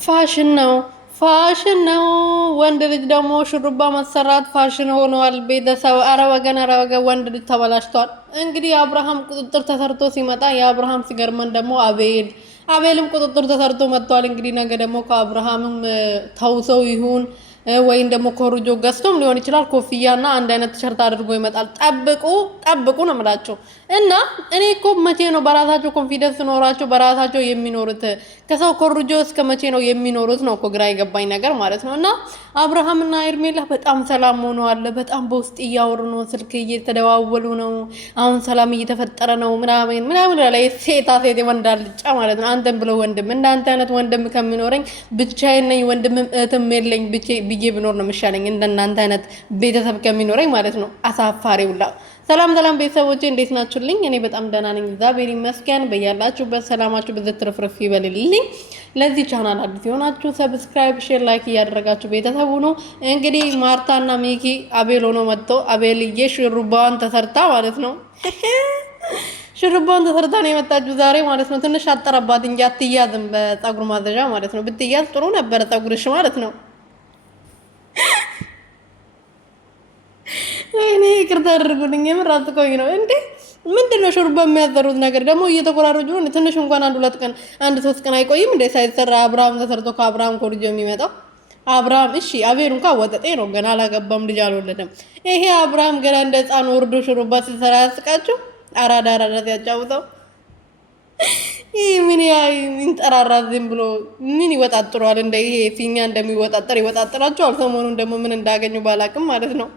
ፋሽን ነው ፋሽን ነው። ወንድ ልጅ ደግሞ ሹሩባ መሰራት ፋሽን ሆኗል። ቤተሰብ አረ ወገን ወንድ ልጅ ተበላሽቷል። እንግዲህ የአብርሃም ቁጥጥር ተሰርቶ ሲመጣ የአብርሃም ሲገርመን ደግሞ አቤልም ቁጥጥር ተሰርቶ መጥቷል። እንግዲህ ነገ ደግሞ ከአብርሃምም ተውሰው ይሁን ወይም ደግሞ ኮርጆ ገዝቶም ሊሆን ይችላል። ኮፍያና አንድ አይነት ቲሸርት አድርጎ ይመጣል። ጠብቁ ነው የምላቸው። እና እኔ እኮ መቼ ነው በራሳቸው ኮንፊደንስ ኖራቸው በራሳቸው የሚኖሩት? ከሰው ኮርጆ እስከ መቼ ነው የሚኖሩት ነው እኮ ግራ የገባኝ ነገር ማለት ነው። እና አብርሃምና ኤርሜላ በጣም ሰላም ሆነዋል። በጣም በውስጥ እያወሩ ነው፣ ስልክ እየተደዋወሉ ነው። አሁን ሰላም እየተፈጠረ ነው ምናምን ላይ ሴታ ሴት ወንድ አልጫ ማለት ነው። አንተም ብለው ወንድም እንዳንተ አይነት ወንድም ከሚኖረኝ ብቻዬን ነኝ፣ ወንድምም እህትም የለኝ ብዬ ብኖር ነው የሚሻለኝ እንደናንተ አይነት ቤተሰብ ከሚኖረኝ ማለት ነው። አሳፋሪ ሁላ። ሰላም ቤተሰቦቼ እንዴት ናችሁልኝ? እኔ በጣም ደህና ነኝ፣ እግዚአብሔር ይመስገን። በያላችሁበት ሰላማችሁ በዘት ትርፍርፍ ይበልልኝ። ለዚህ ቻናል አዲስ የሆናችሁ ሰብስክራይብ፣ ሼር፣ ላይክ እያደረጋችሁ ቤተሰብ ሁኑ። እንግዲህ ማርታና ሚኪ አቤል ሆኖ መጥቶ አቤልዬ ሽሩባዋን ተሰርታ ማለት ነው ሽሩባውን ተሰርታ ነው የመጣችሁ ዛሬ ማለት ነው። ትንሽ አጠረባት እንጂ አትያዝም በፀጉር ማዘዣ ማለት ነው። ብትያዝ ጥሩ ነበረ ፀጉርሽ ማለት ነው። እኔ ይቅርታ አድርጉልኝ፣ የምር አትቆይ ነው እንዴ? ምንድነው ሹሩባ የሚያዘሩት ነገር ደግሞ እየተቆራረጁ ነው። ትንሽ እንኳን አንድ 2 ቀን 1-3 ቀን አይቆይም እንዴ ሳይሰራ? አብርሃም ተሰርቶ ከአብርሃም ኮርጆ የሚመጣው አብርሃም። እሺ አቤል እንኳን ወጠጤ ነው፣ ገና አላገባም፣ ልጅ አልወለደም። ይሄ አብርሃም ገና እንደ ህፃን ወርዶ ሹሩባ ሲሰራ ያስቃችሁ። አራዳ ሲያጫውተው ይህ ምን ይንጠራራ ዝም ብሎ ምን ይወጣጥሯል? እንደ ይሄ ፊኛ እንደሚወጣጠር ይወጣጥራቸዋል። ሰሞኑን ደግሞ ምን እንዳገኙ ባላቅም ማለት ነው።